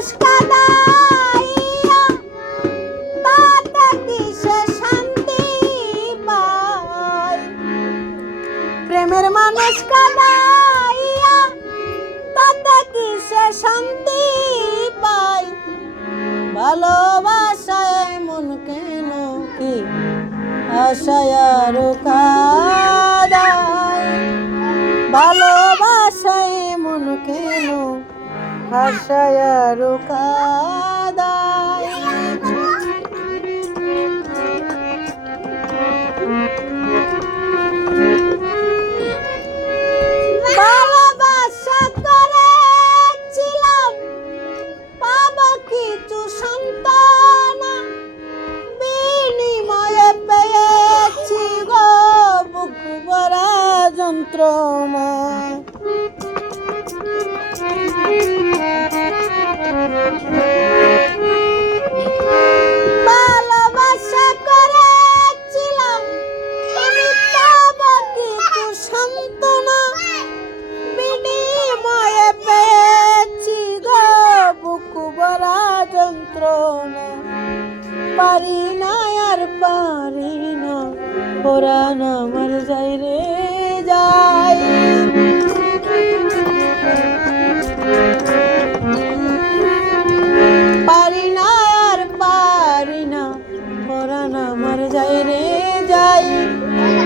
মানুষ কাঁদাইয়া তাতে কিসে শান্তি পায় প্রেমের মানুষ কাঁদাইয়া তাতে কিসে শান্তি পায় ভালোবাসায় মন কেন কি আশায় আরো কাঁদায় ভালোবাসায় মন কেন আশায় আরো কাঁদায় ভালোবাসা করেছিলাম পাবো কিছু সান্ত্বনা বিনিময়ে পেয়েছি গো বুক ভরা যন্ত্রণা ভালোবাসা করেছিলাম আমি পাবো কিছু সান্ত্বনা বিনিময়ে পেয়েছি গো বুক ভরা যন্ত্রণা পারি না আর পারি না পরাণ আমার যাই রে যাই পারি না আর পারি না পরাণ আমার যাই রে যাই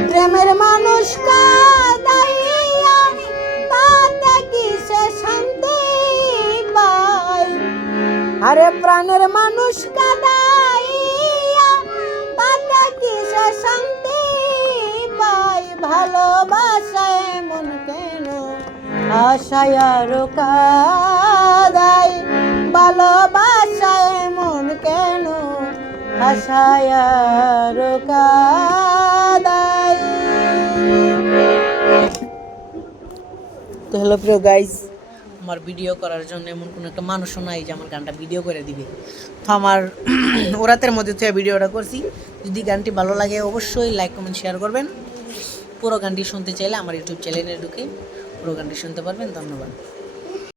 প্রেমের মানুষ কাঁদাইয়া তাতে কিসে শান্তি পায় আরে প্রাণের মানুষ কাঁদাইয়া তাতে কিসে শান্তি পায় ভালোবাসায় মন কেন আশায় আরো কাঁদায় ভালোবাসায় মন কেন আশায় আরো কাঁদায় তো হ্যালো প্রিয় গাইজ আমার ভিডিও করার জন্য এমন কোনো একটা মানুষও নাই যে আমার গানটা ভিডিও করে দিবে তো আমার ওরাতের মধ্যে থেকে ভিডিওটা করছি যদি গানটি ভালো লাগে অবশ্যই লাইক কমেন্ট শেয়ার করবেন পুরো গানটি শুনতে চাইলে আমার ইউটিউব চ্যানেলে ঢুকে পুরো গানটি শুনতে পারবেন ধন্যবাদ।